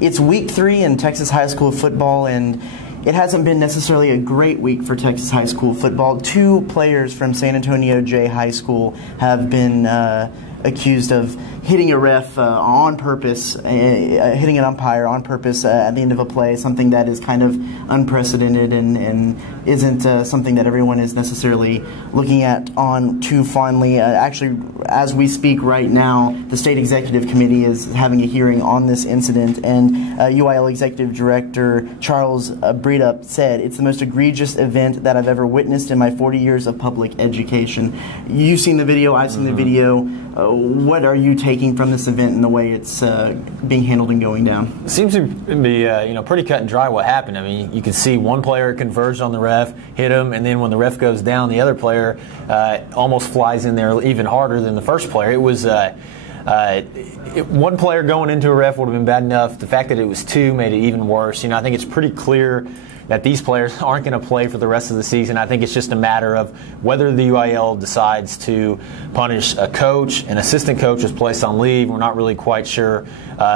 It's week 3 in Texas high school football, and it hasn't been necessarily a great week for Texas high school football. 2 players from San Antonio J High School have been accused of hitting a ref on purpose, hitting an umpire on purpose at the end of a play, something that is kind of unprecedented and isn't something that everyone is necessarily looking at on too fondly. Actually, as we speak right now, the State Executive Committee is having a hearing on this incident, and UIL Executive Director Charles Breedup said, "It's the most egregious event that I've ever witnessed in my 40 years of public education." You've seen the video, I've seen the video. What are you taking from this event and the way it's being handled and going down? It seems to be pretty cut and dry what happened. I mean, you can see one player converged on the ref, hit him, and then when the ref goes down, the other player almost flies in there even harder than the first player. It was one player going into a ref would have been bad enough. The fact that it was 2 made it even worse. I think it's pretty clear that these players aren't going to play for the rest of the season. I think it's just a matter of whether the UIL decides to punish a coach. An assistant coach is placed on leave. We're not really quite sure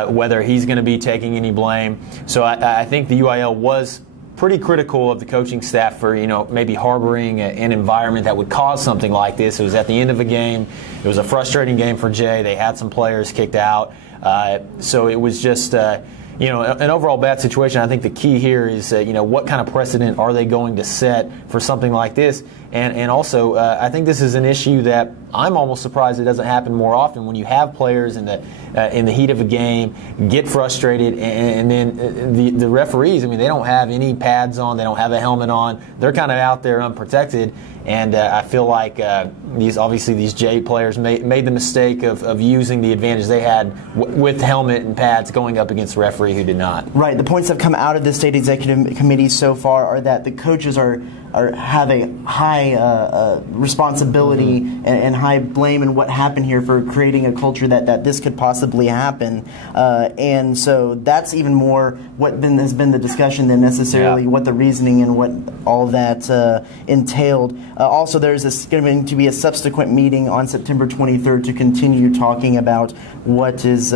whether he's going to be taking any blame. So I think the UIL was pretty critical of the coaching staff for maybe harboring an environment that would cause something like this. It was at the end of a game. It was a frustrating game for Jay. They had some players kicked out. So it was just an overall bad situation. I think the key here is, what kind of precedent are they going to set for something like this? And also, I think this is an issue that I'm almost surprised it doesn't happen more often. When you have players in the heat of a game get frustrated, and then the referees, they don't have any pads on, they don't have a helmet on, they're kind of out there unprotected. And I feel like these J players made the mistake of using the advantage they had with helmet and pads going up against the referee who did not. Right. The points that have come out of the State Executive Committee so far are that the coaches have a high responsibility and high blame in what happened here for creating a culture that this could possibly happen. And so that's even more what has been the discussion than necessarily what the reasoning and what all that entailed. Also, there's going to be a subsequent meeting on September 23rd to continue talking about what is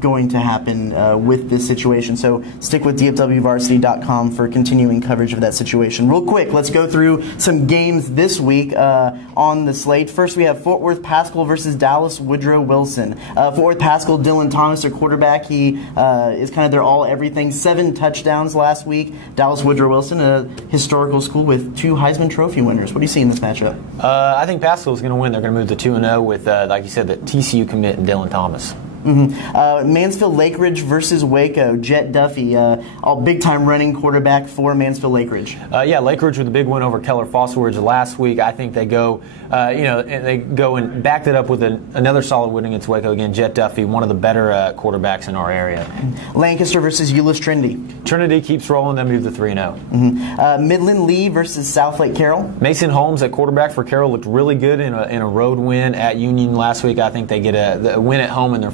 going to happen with this situation. So stick with DFWvarsity.com for continuing coverage of that situation. Real quick, let's go through some games this week on the slate. First, we have Fort Worth Paschal versus Dallas Woodrow Wilson. Fort Worth Paschal, Dylan Thomas, their quarterback. He is kind of their all-everything. 7 touchdowns last week. Dallas Woodrow Wilson, a historical school with 2 Heisman Trophy winners. What do you see in this matchup? I think Paschal is going to win. They're going to move to 2-0 with, like you said, the TCU commit and Dylan Thomas. Mansfield Lakeridge versus Waco. Jet Duffy, all big-time running quarterback for Mansfield Lakeridge. Lakeridge with a big win over Keller Fosterwoods last week. I think they go, they go and backed it up with another solid win against Waco again. Jet Duffy, one of the better quarterbacks in our area. Lancaster versus Euless Trinity. Trinity keeps rolling. They move to 3-0. Midland Lee versus South Lake Carroll. Mason Holmes at quarterback for Carroll looked really good in a road win at Union last week. I think they get a win at home in their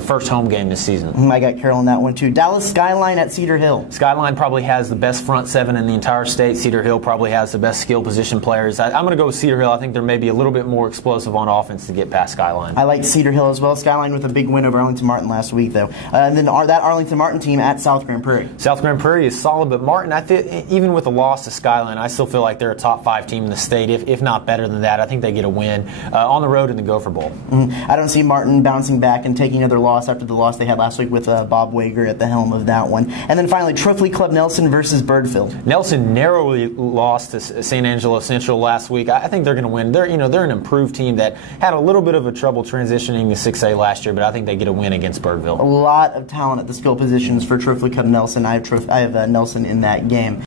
first home game this season. I got Carroll in that one too. Dallas Skyline at Cedar Hill. Skyline probably has the best front 7 in the entire state. Cedar Hill probably has the best skill position players. I'm going to go with Cedar Hill. I think they're maybe a little bit more explosive on offense to get past Skyline. I like Cedar Hill as well. Skyline with a big win over Arlington Martin last week, though. And then that Arlington Martin team at South Grand Prairie. South Grand Prairie is solid, but Martin, I think, even with a loss to Skyline, I still feel like they're a top 5 team in the state, if not better than that. I think they get a win on the road in the Gopher Bowl. I don't see Martin bouncing back and taking another loss after the loss they had last week with Bob Wager at the helm of that one. And then finally, Trophy Club Nelson versus Birdfield. Nelson narrowly lost to San Angelo Central last week. I think they're going to win. They're an improved team that had a little bit of a trouble transitioning to 6A last year, but I think they get a win against Birdville. A lot of talent at the skill positions for Trophy Club Nelson. I have Nelson in that game.